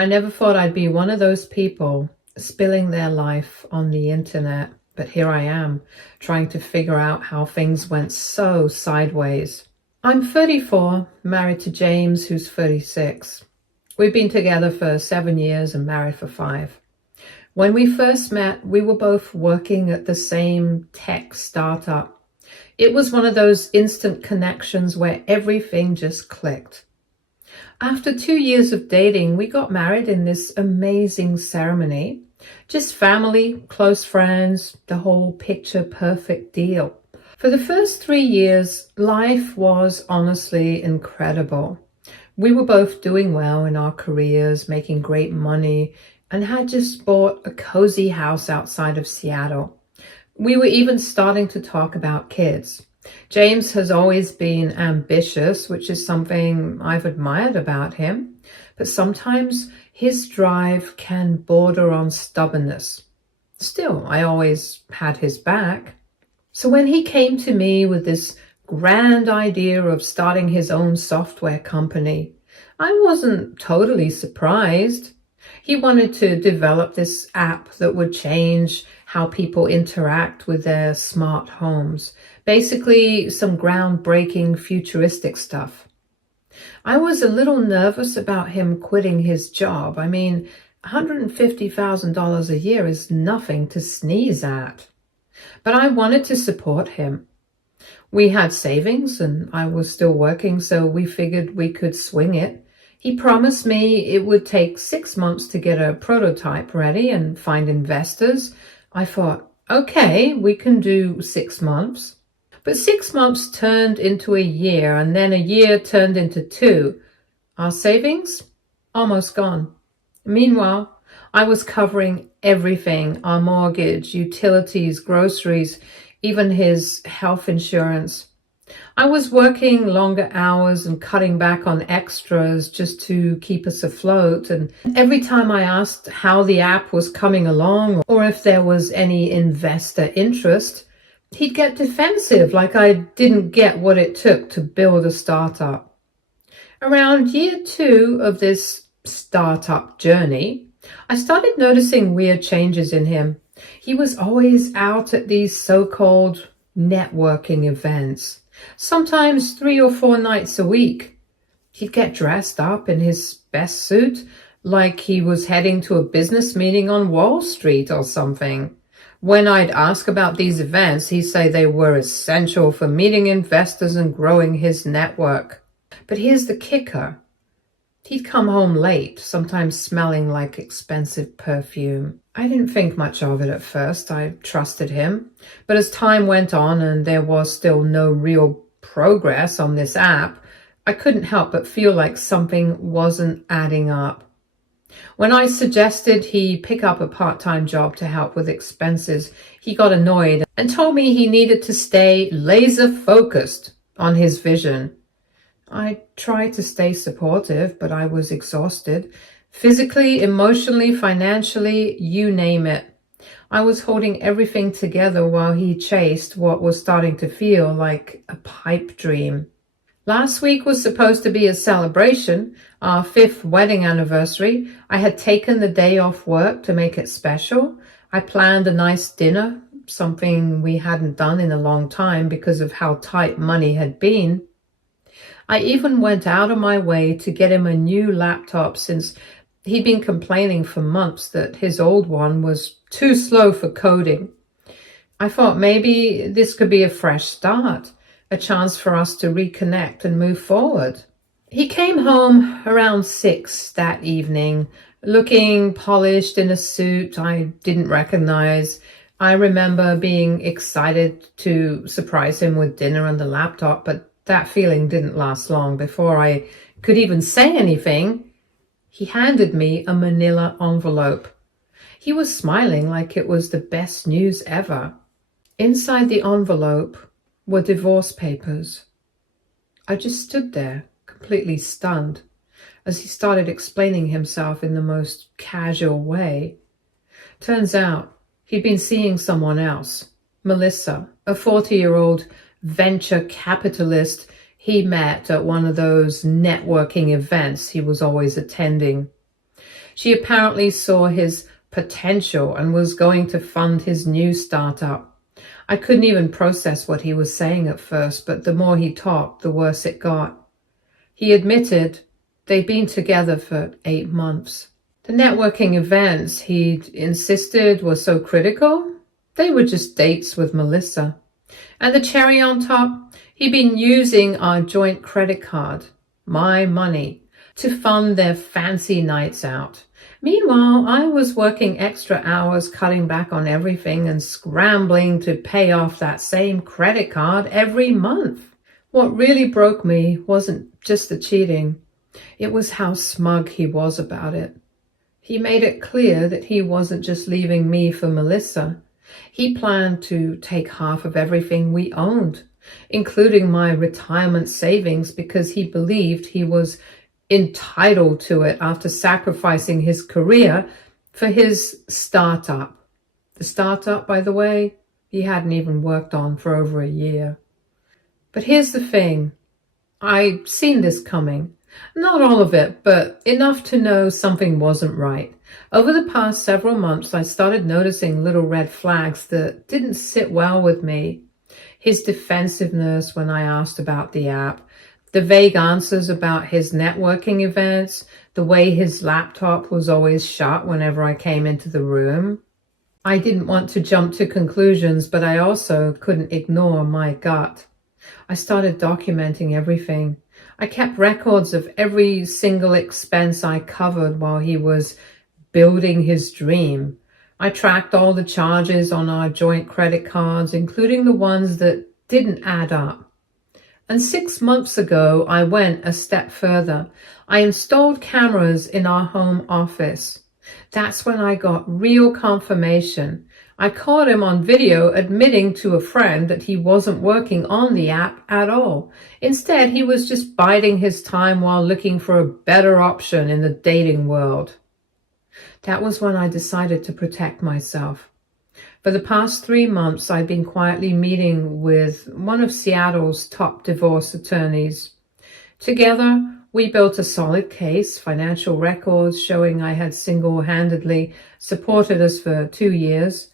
I never thought I'd be one of those people spilling their life on the internet, but here I am, trying to figure out how things went so sideways. I'm 34, married to James, who's 36. We've been together for 7 years and married for 5. When we first met, we were both working at the same tech startup. It was one of those instant connections where everything just clicked. After 2 years of dating, we got married in this amazing ceremony. Just family, close friends, the whole picture perfect deal. For the first 3 years, life was honestly incredible. We were both doing well in our careers, making great money, and had just bought a cozy house outside of Seattle. We were even starting to talk about kids. James has always been ambitious, which is something I've admired about him, but sometimes his drive can border on stubbornness. Still, I always had his back. So when he came to me with this grand idea of starting his own software company, I wasn't totally surprised. He wanted to develop this app that would change how people interact with their smart homes. Basically, some groundbreaking futuristic stuff. I was a little nervous about him quitting his job. I mean, $150,000 a year is nothing to sneeze at. But I wanted to support him. We had savings and I was still working, so we figured we could swing it. He promised me it would take 6 months to get a prototype ready and find investors. I thought, okay, we can do 6 months. But 6 months turned into a year, and then a year turned into 2. Our savings? Almost gone. Meanwhile, I was covering everything: our mortgage, utilities, groceries, even his health insurance. I was working longer hours and cutting back on extras just to keep us afloat. And every time I asked how the app was coming along or if there was any investor interest, he'd get defensive, like I didn't get what it took to build a startup. Around year 2 of this startup journey, I started noticing weird changes in him. He was always out at these so-called networking events, sometimes 3 or 4 nights a week. He'd get dressed up in his best suit, like he was heading to a business meeting on Wall Street or something. When I'd ask about these events, he'd say they were essential for meeting investors and growing his network. But here's the kicker. He'd come home late, sometimes smelling like expensive perfume. I didn't think much of it at first. I trusted him. But as time went on and there was still no real progress on this app, I couldn't help but feel like something wasn't adding up. When I suggested he pick up a part-time job to help with expenses, he got annoyed and told me he needed to stay laser-focused on his vision. I tried to stay supportive, but I was exhausted. Physically, emotionally, financially, you name it. I was holding everything together while he chased what was starting to feel like a pipe dream. Last week was supposed to be a celebration, our 5th wedding anniversary. I had taken the day off work to make it special. I planned a nice dinner, something we hadn't done in a long time because of how tight money had been. I even went out of my way to get him a new laptop since he'd been complaining for months that his old one was too slow for coding. I thought maybe this could be a fresh start, a chance for us to reconnect and move forward. He came home around 6 that evening, looking polished in a suit I didn't recognize. I remember being excited to surprise him with dinner and the laptop, but that feeling didn't last long. Before I could even say anything, he handed me a manila envelope. He was smiling like it was the best news ever. Inside the envelope were divorce papers. I just stood there, completely stunned, as he started explaining himself in the most casual way. Turns out he'd been seeing someone else, Melissa, a 40-year-old venture capitalist he met at one of those networking events he was always attending. She apparently saw his potential and was going to fund his new startup. I couldn't even process what he was saying at first, but the more he talked, the worse it got. He admitted they'd been together for 8 months. The networking events he'd insisted were so critical, they were just dates with Melissa. And the cherry on top, he'd been using our joint credit card, my money, to fund their fancy nights out. Meanwhile, I was working extra hours, cutting back on everything and scrambling to pay off that same credit card every month. What really broke me wasn't just the cheating. It was how smug he was about it. He made it clear that he wasn't just leaving me for Melissa. He planned to take half of everything we owned, including my retirement savings, because he believed he was entitled to it after sacrificing his career for his startup. The startup, by the way, he hadn't even worked on for over a year. But here's the thing. I'd seen this coming. Not all of it, but enough to know something wasn't right. Over the past several months, I started noticing little red flags that didn't sit well with me. His defensiveness when I asked about the app, the vague answers about his networking events, the way his laptop was always shut whenever I came into the room. I didn't want to jump to conclusions, but I also couldn't ignore my gut. I started documenting everything. I kept records of every single expense I covered while he was building his dream. I tracked all the charges on our joint credit cards, including the ones that didn't add up. And 6 months ago, I went a step further. I installed cameras in our home office. That's when I got real confirmation. I caught him on video admitting to a friend that he wasn't working on the app at all. Instead, he was just biding his time while looking for a better option in the dating world. That was when I decided to protect myself. For the past 3 months, I've been quietly meeting with one of Seattle's top divorce attorneys. Together, we built a solid case, financial records showing I had single-handedly supported us for 2 years,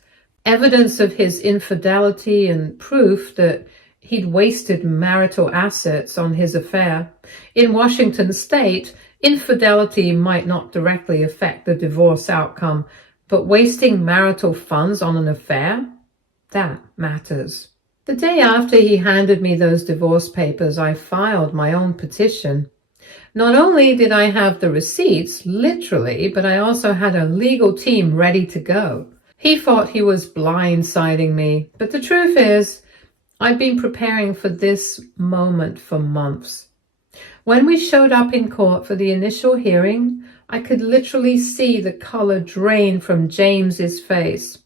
evidence of his infidelity and proof that he'd wasted marital assets on his affair. In Washington state, infidelity might not directly affect the divorce outcome, but wasting marital funds on an affair, that matters. The day after he handed me those divorce papers, I filed my own petition. Not only did I have the receipts, literally, but I also had a legal team ready to go. He thought he was blindsiding me, but the truth is, I've been preparing for this moment for months. When we showed up in court for the initial hearing, I could literally see the color drain from James's face.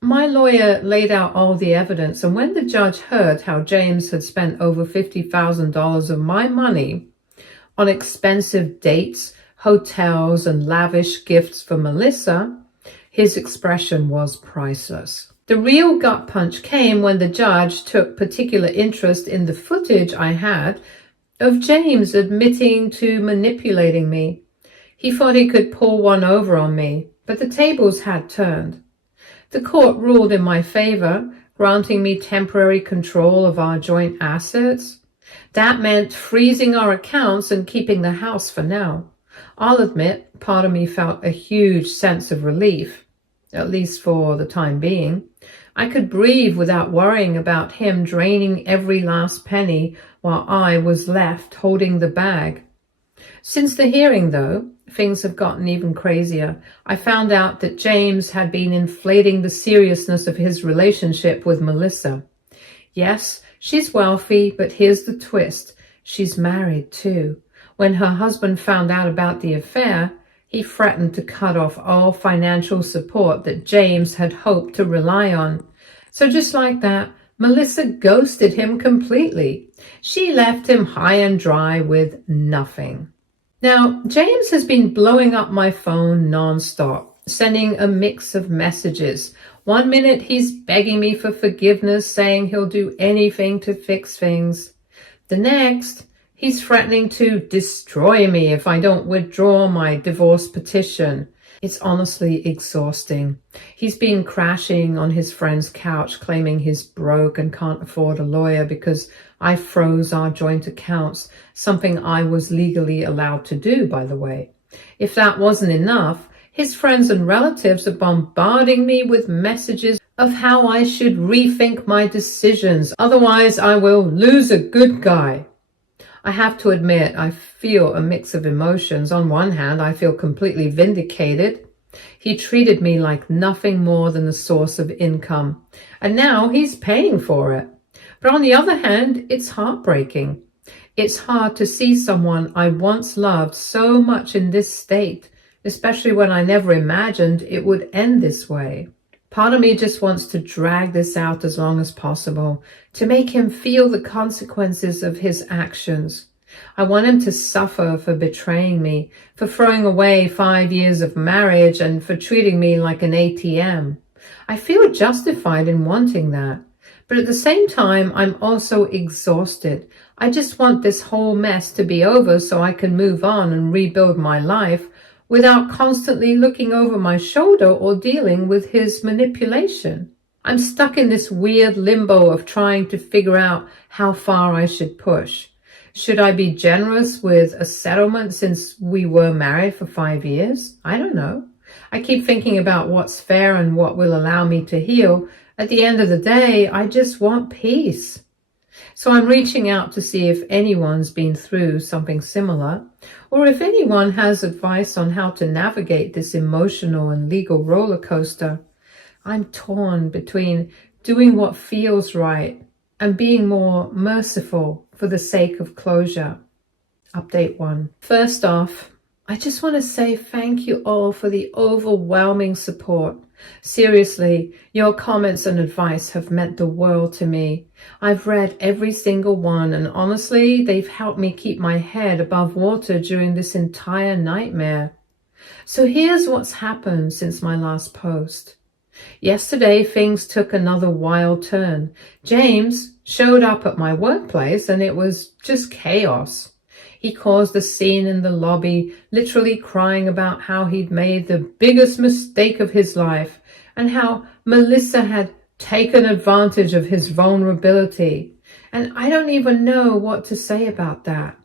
My lawyer laid out all the evidence, and when the judge heard how James had spent over $50,000 of my money on expensive dates, hotels, and lavish gifts for Melissa, his expression was priceless. The real gut punch came when the judge took particular interest in the footage I had of James admitting to manipulating me. He thought he could pull one over on me, but the tables had turned. The court ruled in my favor, granting me temporary control of our joint assets. That meant freezing our accounts and keeping the house for now. I'll admit, part of me felt a huge sense of relief, at least for the time being. I could breathe without worrying about him draining every last penny while I was left holding the bag. Since the hearing, though, things have gotten even crazier. I found out that James had been inflating the seriousness of his relationship with Melissa. Yes, she's wealthy, but here's the twist. She's married, too. When her husband found out about the affair, he threatened to cut off all financial support that James had hoped to rely on. So just like that, Melissa ghosted him completely. She left him high and dry with nothing. Now, James has been blowing up my phone nonstop, sending a mix of messages. One minute he's begging me for forgiveness, saying he'll do anything to fix things. The next, He's threatening to destroy me if I don't withdraw my divorce petition. It's honestly exhausting. He's been crashing on his friend's couch, claiming he's broke and can't afford a lawyer because I froze our joint accounts, something I was legally allowed to do, by the way. If that wasn't enough, his friends and relatives are bombarding me with messages of how I should rethink my decisions, otherwise I will lose a good guy. I have to admit, I feel a mix of emotions. On one hand, I feel completely vindicated. He treated me like nothing more than a source of income, and now he's paying for it. But on the other hand, it's heartbreaking. It's hard to see someone I once loved so much in this state, especially when I never imagined it would end this way. Part of me just wants to drag this out as long as possible, to make him feel the consequences of his actions. I want him to suffer for betraying me, for throwing away 5 years of marriage, and for treating me like an ATM. I feel justified in wanting that. But at the same time, I'm also exhausted. I just want this whole mess to be over so I can move on and rebuild my life without constantly looking over my shoulder or dealing with his manipulation. I'm stuck in this weird limbo of trying to figure out how far I should push. Should I be generous with a settlement since we were married for 5 years? I don't know. I keep thinking about what's fair and what will allow me to heal. At the end of the day, I just want peace. So I'm reaching out to see if anyone's been through something similar, or if anyone has advice on how to navigate this emotional and legal roller coaster. I'm torn between doing what feels right and being more merciful for the sake of closure. Update 1. First off, I just want to say thank you all for the overwhelming support. Seriously, your comments and advice have meant the world to me. I've read every single one, and honestly, they've helped me keep my head above water during this entire nightmare. So here's what's happened since my last post. Yesterday, things took another wild turn. James showed up at my workplace, and it was just chaos. He caused a scene in the lobby, literally crying about how he'd made the biggest mistake of his life and how Melissa had taken advantage of his vulnerability. And I don't even know what to say about that.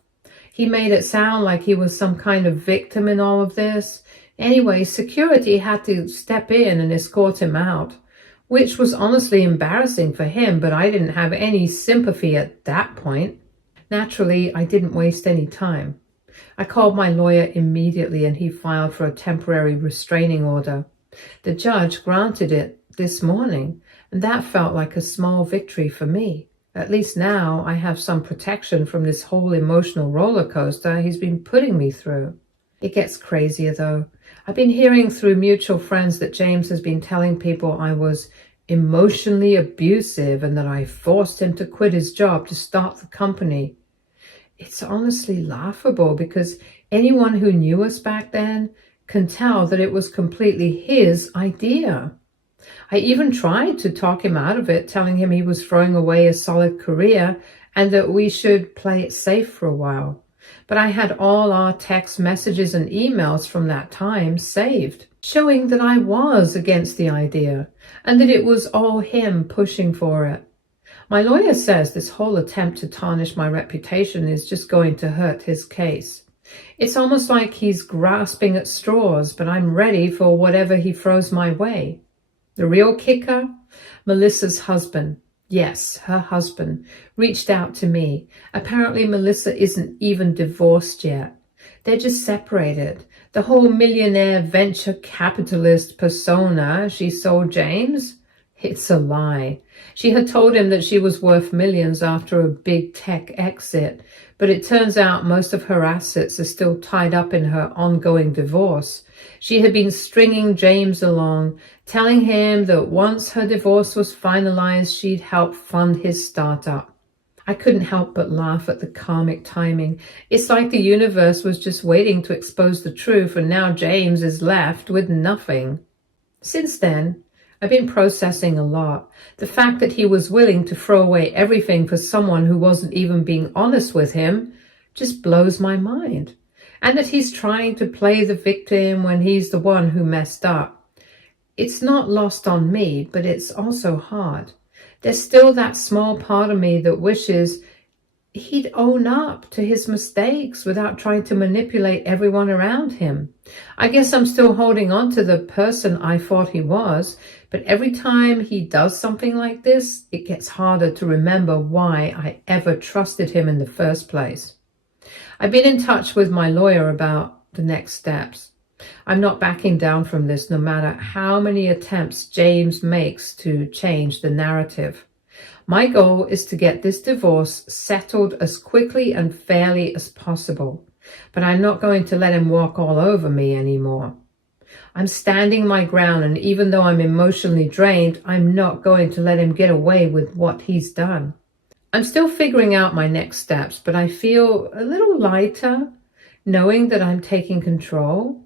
He made it sound like he was some kind of victim in all of this. Anyway, security had to step in and escort him out, which was honestly embarrassing for him, but I didn't have any sympathy at that point. Naturally, I didn't waste any time. I called my lawyer immediately and he filed for a temporary restraining order. The judge granted it this morning, and that felt like a small victory for me. At least now I have some protection from this whole emotional roller coaster he's been putting me through. It gets crazier though. I've been hearing through mutual friends that James has been telling people I was emotionally abusive and that I forced him to quit his job to start the company. It's honestly laughable because anyone who knew us back then can tell that it was completely his idea. I even tried to talk him out of it, telling him he was throwing away a solid career and that we should play it safe for a while. But I had all our text messages and emails from that time saved, showing that I was against the idea and that it was all him pushing for it. My lawyer says this whole attempt to tarnish my reputation is just going to hurt his case. It's almost like he's grasping at straws, but I'm ready for whatever he throws my way. The real kicker? Melissa's husband. Yes, her husband reached out to me. Apparently Melissa isn't even divorced yet. They're just separated. The whole millionaire venture capitalist persona she sold James? It's a lie. She had told him that she was worth millions after a big tech exit, but it turns out most of her assets are still tied up in her ongoing divorce. She had been stringing James along, telling him that once her divorce was finalized, she'd help fund his startup. I couldn't help but laugh at the karmic timing. It's like the universe was just waiting to expose the truth, and now James is left with nothing. Since then, I've been processing a lot. The fact that he was willing to throw away everything for someone who wasn't even being honest with him just blows my mind. And that he's trying to play the victim when he's the one who messed up. It's not lost on me, but it's also hard. There's still that small part of me that wishes he'd own up to his mistakes without trying to manipulate everyone around him. I guess I'm still holding on to the person I thought he was, but every time he does something like this, it gets harder to remember why I ever trusted him in the first place. I've been in touch with my lawyer about the next steps. I'm not backing down from this, no matter how many attempts James makes to change the narrative. My goal is to get this divorce settled as quickly and fairly as possible, but I'm not going to let him walk all over me anymore. I'm standing my ground, and even though I'm emotionally drained, I'm not going to let him get away with what he's done. I'm still figuring out my next steps, but I feel a little lighter knowing that I'm taking control.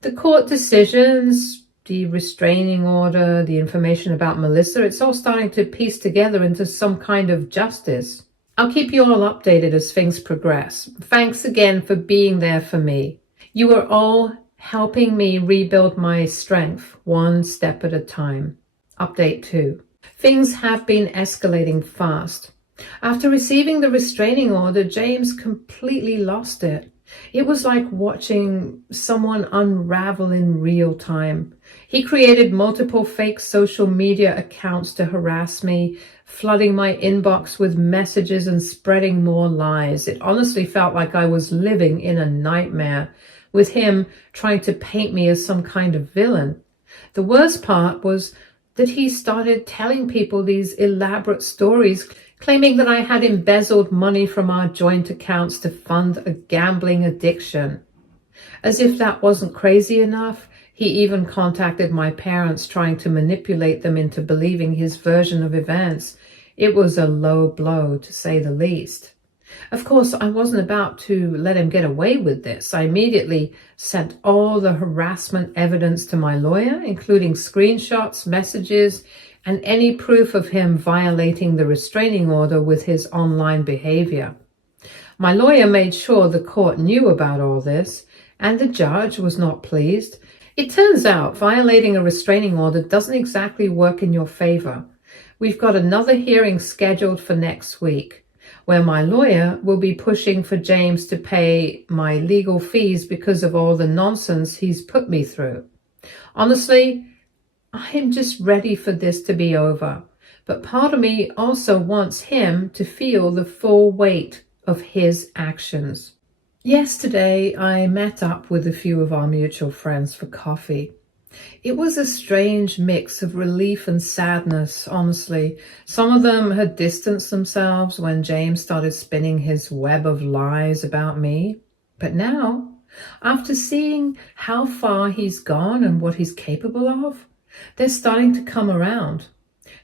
The court decisions, the restraining order, the information about Melissa, it's all starting to piece together into some kind of justice. I'll keep you all updated as things progress. Thanks again for being there for me. You are all helping me rebuild my strength one step at a time. Update 2. Things have been escalating fast. After receiving the restraining order, James completely lost it. It was like watching someone unravel in real time. He created multiple fake social media accounts to harass me, flooding my inbox with messages and spreading more lies. It honestly felt like I was living in a nightmare, with him trying to paint me as some kind of villain. The worst part was that he started telling people these elaborate stories, claiming that I had embezzled money from our joint accounts to fund a gambling addiction. As if that wasn't crazy enough, he even contacted my parents, trying to manipulate them into believing his version of events. It was a low blow, to say the least. Of course, I wasn't about to let him get away with this. I immediately sent all the harassment evidence to my lawyer, including screenshots, messages, and any proof of him violating the restraining order with his online behavior. My lawyer made sure the court knew about all this, and the judge was not pleased. It turns out violating a restraining order doesn't exactly work in your favor. We've got another hearing scheduled for next week, where my lawyer will be pushing for James to pay my legal fees because of all the nonsense he's put me through. Honestly, I'm just ready for this to be over, but part of me also wants him to feel the full weight of his actions. Yesterday, I met up with a few of our mutual friends for coffee. It was a strange mix of relief and sadness, honestly. Some of them had distanced themselves when James started spinning his web of lies about me. But now, after seeing how far he's gone and what he's capable of, they're starting to come around.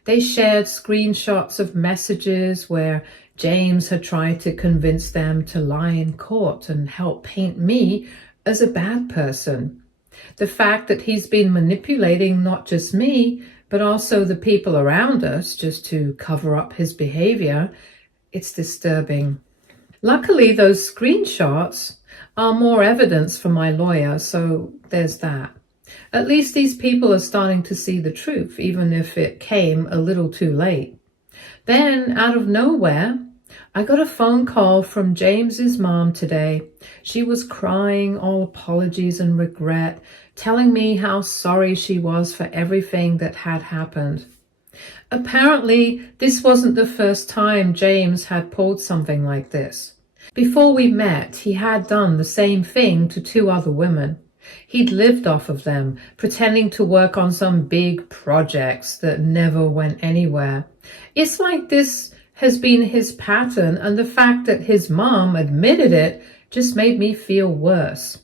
They shared screenshots of messages where James had tried to convince them to lie in court and help paint me as a bad person. The fact that he's been manipulating not just me, but also the people around us just to cover up his behavior, it's disturbing. Luckily, those screenshots are more evidence for my lawyer, so there's that. At least these people are starting to see the truth, even if it came a little too late. Then, out of nowhere, I got a phone call from James's mom today. She was crying all apologies and regret, telling me how sorry she was for everything that had happened. Apparently, this wasn't the first time James had pulled something like this. Before we met, he had done the same thing to 2 other women. He'd lived off of them, pretending to work on some big projects that never went anywhere. It's like this has been his pattern, and the fact that his mom admitted it just made me feel worse.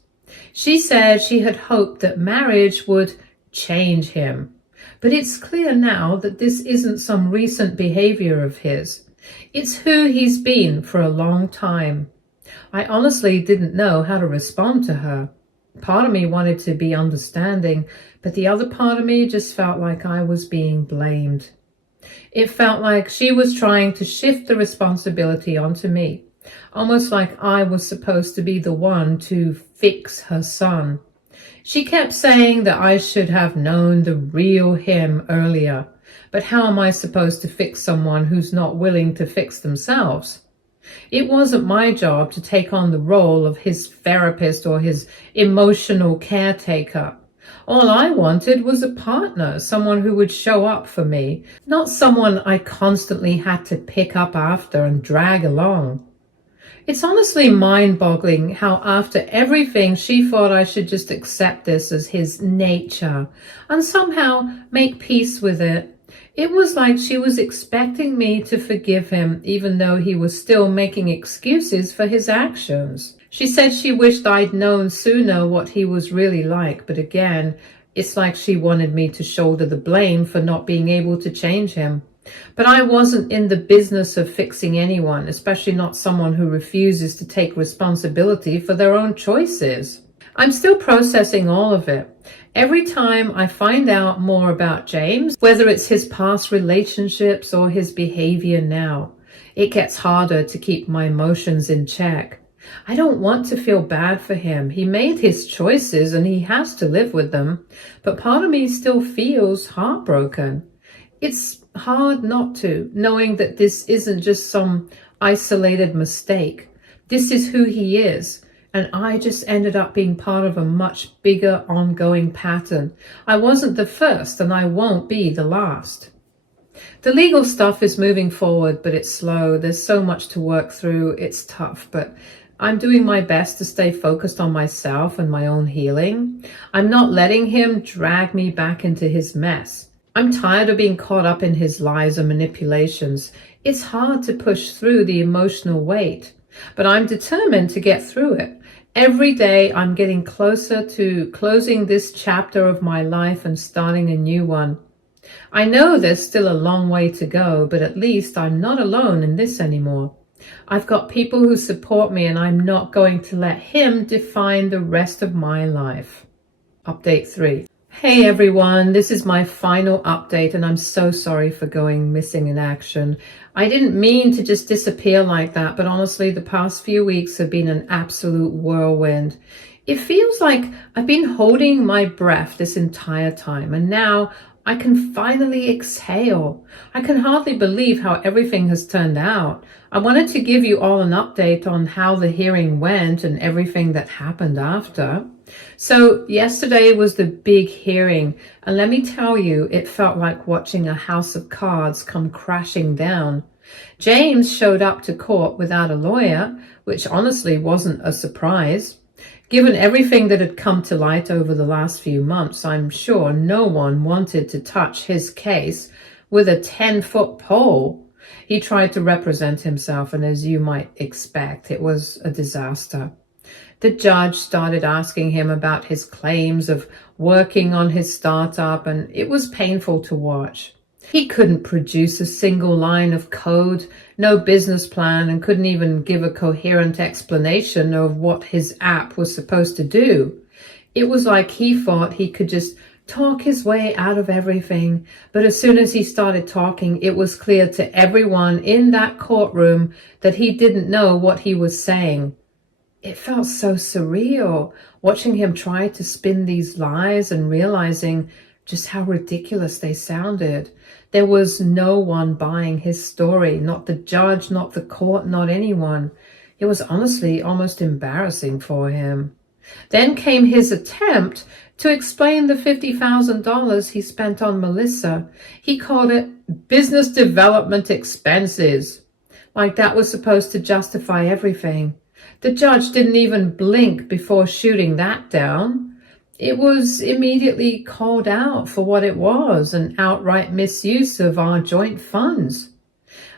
She said she had hoped that marriage would change him, but it's clear now that this isn't some recent behavior of his. It's who he's been for a long time. I honestly didn't know how to respond to her. Part of me wanted to be understanding, but the other part of me just felt like I was being blamed. It felt like she was trying to shift the responsibility onto me. almost like I was supposed to be the one to fix her son. She kept saying that I should have known the real him earlier, but how am I supposed to fix someone who's not willing to fix themselves? It wasn't my job to take on the role of his therapist or his emotional caretaker. All I wanted was a partner, someone who would show up for me, not someone I constantly had to pick up after and drag along. It's honestly mind-boggling how after everything she thought I should just accept this as his nature and somehow make peace with it. It was like she was expecting me to forgive him even though he was still making excuses for his actions. She said she wished I'd known sooner what he was really like, but again, it's like she wanted me to shoulder the blame for not being able to change him. But I wasn't in the business of fixing anyone, especially not someone who refuses to take responsibility for their own choices. I'm still processing all of it. Every time I find out more about James, whether it's his past relationships or his behavior now, it gets harder to keep my emotions in check. I don't want to feel bad for him. He made his choices and he has to live with them, but part of me still feels heartbroken. It's hard not to, knowing that this isn't just some isolated mistake. This is who he is. And I just ended up being part of a much bigger ongoing pattern. I wasn't the first and I won't be the last. The legal stuff is moving forward, but it's slow. There's so much to work through. It's tough, but I'm doing my best to stay focused on myself and my own healing. I'm not letting him drag me back into his mess. I'm tired of being caught up in his lies and manipulations. It's hard to push through the emotional weight, but I'm determined to get through it. Every day I'm getting closer to closing this chapter of my life and starting a new one. I know there's still a long way to go, but at least I'm not alone in this anymore. I've got people who support me and I'm not going to let him define the rest of my life. Update 3. Hey everyone, this is my final update and I'm so sorry for going missing in action. I didn't mean to just disappear like that, but honestly the past few weeks have been an absolute whirlwind. It feels like I've been holding my breath this entire time and now I can finally exhale. I can hardly believe how everything has turned out. I wanted to give you all an update on how the hearing went and everything that happened after. So yesterday was the big hearing, and let me tell you, it felt like watching a house of cards come crashing down. James showed up to court without a lawyer, which honestly wasn't a surprise. Given everything that had come to light over the last few months, I'm sure no one wanted to touch his case with a 10-foot pole. He tried to represent himself, and as you might expect, it was a disaster. The judge started asking him about his claims of working on his startup, and it was painful to watch. He couldn't produce a single line of code, no business plan, and couldn't even give a coherent explanation of what his app was supposed to do. It was like he thought he could just talk his way out of everything, but as soon as he started talking, it was clear to everyone in that courtroom that he didn't know what he was saying. It felt so surreal, watching him try to spin these lies and realizing just how ridiculous they sounded. There was no one buying his story, not the judge, not the court, not anyone. It was honestly almost embarrassing for him. Then came his attempt to explain the $50,000 he spent on Melissa. He called it business development expenses, like that was supposed to justify everything. The judge didn't even blink before shooting that down. It was immediately called out for what it was, an outright misuse of our joint funds.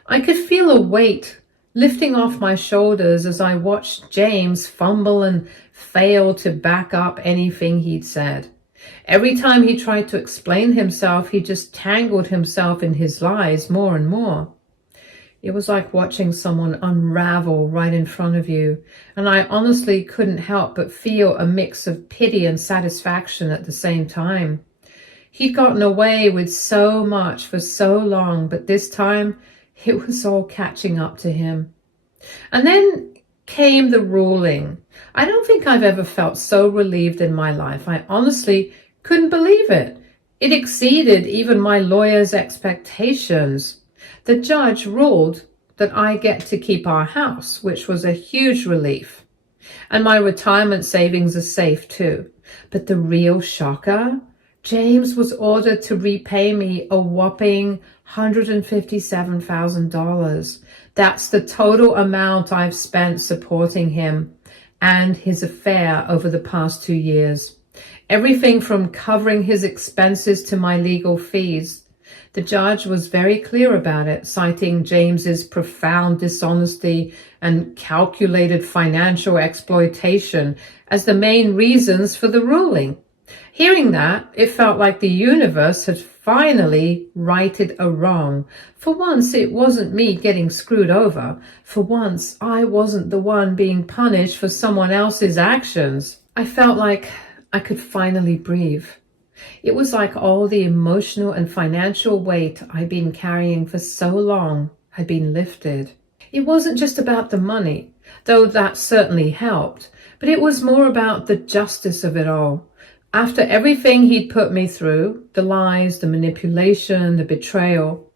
I could feel a weight lifting off my shoulders as I watched James fumble and fail to back up anything he'd said. Every time he tried to explain himself, he just tangled himself in his lies more and more. It was like watching someone unravel right in front of you, and I honestly couldn't help but feel a mix of pity and satisfaction at the same time. He'd gotten away with so much for so long, but this time it was all catching up to him. And then came the ruling. I don't think I've ever felt so relieved in my life. I honestly couldn't believe it. It exceeded even my lawyer's expectations. The judge ruled that I get to keep our house, which was a huge relief. And my retirement savings are safe too. But the real shocker, James was ordered to repay me a whopping $157,000. That's the total amount I've spent supporting him and his affair over the past 2 years. Everything from covering his expenses to my legal fees. The judge was very clear about it, citing James's profound dishonesty and calculated financial exploitation as the main reasons for the ruling. Hearing that, it felt like the universe had finally righted a wrong. For once, it wasn't me getting screwed over. For once, I wasn't the one being punished for someone else's actions. I felt like I could finally breathe. It was like all the emotional and financial weight I'd been carrying for so long had been lifted. It wasn't just about the money, though that certainly helped, but it was more about the justice of it all. After everything he'd put me through, the lies, the manipulation, the betrayal,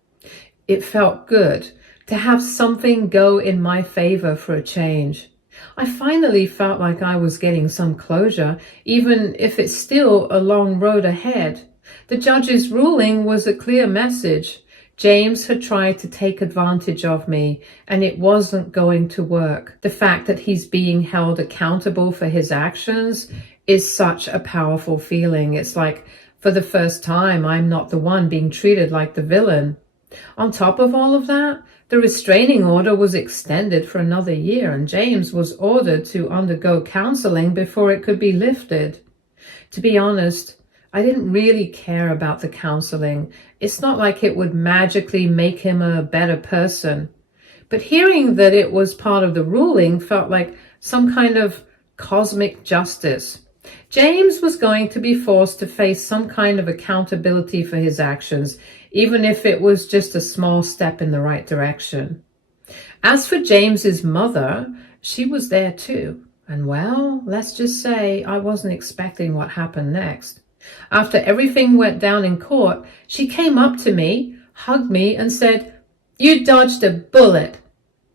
it felt good to have something go in my favor for a change. I finally felt like I was getting some closure, even if it's still a long road ahead. The judge's ruling was a clear message. James had tried to take advantage of me, and it wasn't going to work. The fact that he's being held accountable for his actions is such a powerful feeling. It's like, for the first time, I'm not the one being treated like the villain. On top of all of that, the restraining order was extended for another year, and James was ordered to undergo counseling before it could be lifted. To be honest, I didn't really care about the counseling. It's not like it would magically make him a better person. But hearing that it was part of the ruling felt like some kind of cosmic justice. James was going to be forced to face some kind of accountability for his actions, even if it was just a small step in the right direction. As for James's mother, she was there too. And well, let's just say I wasn't expecting what happened next. After everything went down in court, she came up to me, hugged me, and said, "You dodged a bullet."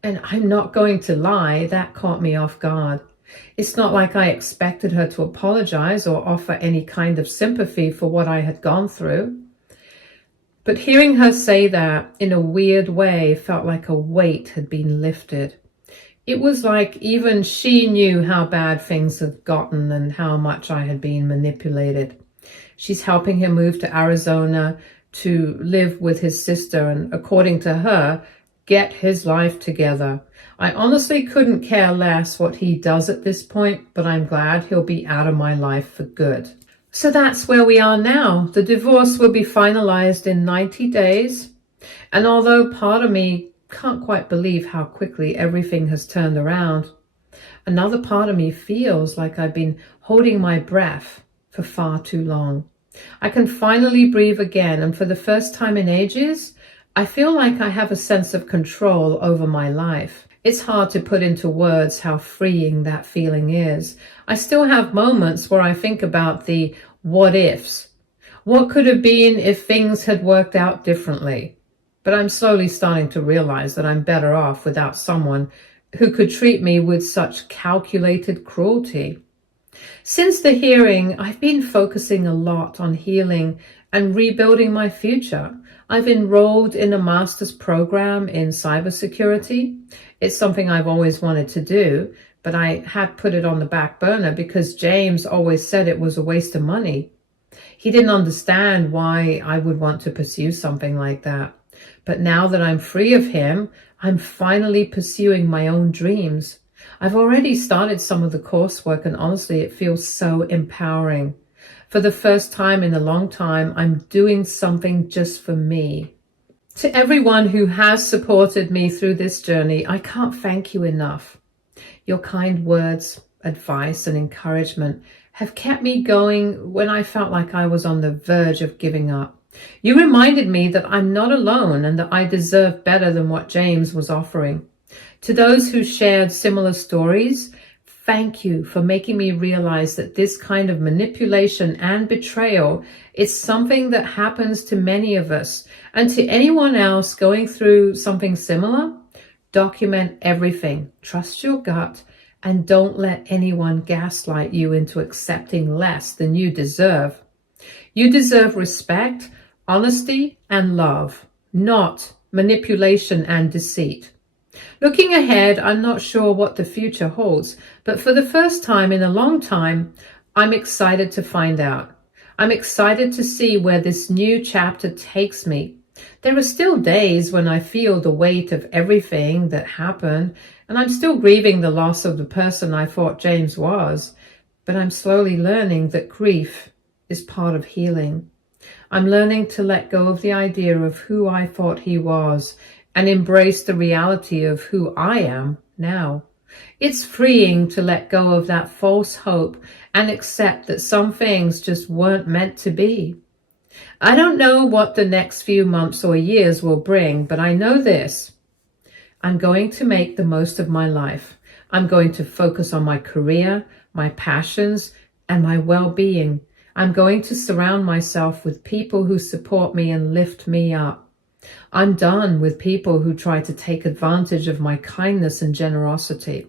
And I'm not going to lie, that caught me off guard. It's not like I expected her to apologize or offer any kind of sympathy for what I had gone through. But hearing her say that in a weird way felt like a weight had been lifted. It was like even she knew how bad things had gotten and how much I had been manipulated. She's helping him move to Arizona to live with his sister and, according to her, get his life together. I honestly couldn't care less what he does at this point, but I'm glad he'll be out of my life for good. So that's where we are now. The divorce will be finalized in 90 days. And although part of me can't quite believe how quickly everything has turned around, another part of me feels like I've been holding my breath for far too long. I can finally breathe again, and for the first time in ages, I feel like I have a sense of control over my life. It's hard to put into words how freeing that feeling is. I still have moments where I think about the what ifs. What could have been if things had worked out differently? But I'm slowly starting to realize that I'm better off without someone who could treat me with such calculated cruelty. Since the hearing, I've been focusing a lot on healing and rebuilding my future. I've enrolled in a master's program in cybersecurity. It's something I've always wanted to do, but I had put it on the back burner because James always said it was a waste of money. He didn't understand why I would want to pursue something like that. But now that I'm free of him, I'm finally pursuing my own dreams. I've already started some of the coursework, and honestly, it feels so empowering. For the first time in a long time, I'm doing something just for me. To everyone who has supported me through this journey, I can't thank you enough. Your kind words, advice, and encouragement have kept me going when I felt like I was on the verge of giving up. You reminded me that I'm not alone and that I deserve better than what James was offering. To those who shared similar stories, thank you for making me realize that this kind of manipulation and betrayal is something that happens to many of us. And to anyone else going through something similar, document everything. Trust your gut and don't let anyone gaslight you into accepting less than you deserve. You deserve respect, honesty, and love, not manipulation and deceit. Looking ahead, I'm not sure what the future holds, but for the first time in a long time, I'm excited to find out. I'm excited to see where this new chapter takes me. There are still days when I feel the weight of everything that happened, and I'm still grieving the loss of the person I thought James was, but I'm slowly learning that grief is part of healing. I'm learning to let go of the idea of who I thought he was and embrace the reality of who I am now. It's freeing to let go of that false hope and accept that some things just weren't meant to be. I don't know what the next few months or years will bring, but I know this. I'm going to make the most of my life. I'm going to focus on my career, my passions, and my well-being. I'm going to surround myself with people who support me and lift me up. I'm done with people who try to take advantage of my kindness and generosity.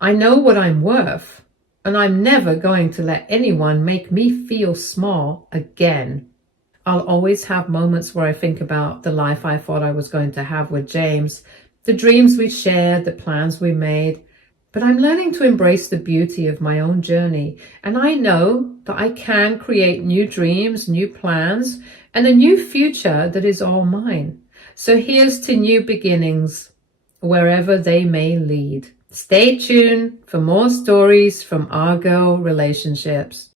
I know what I'm worth, and I'm never going to let anyone make me feel small again. I'll always have moments where I think about the life I thought I was going to have with James, the dreams we shared, the plans we made, but I'm learning to embrace the beauty of my own journey, and I know that I can create new dreams, new plans, and a new future that is all mine. So here's to new beginnings, wherever they may lead. Stay tuned for more stories from our girl relationships.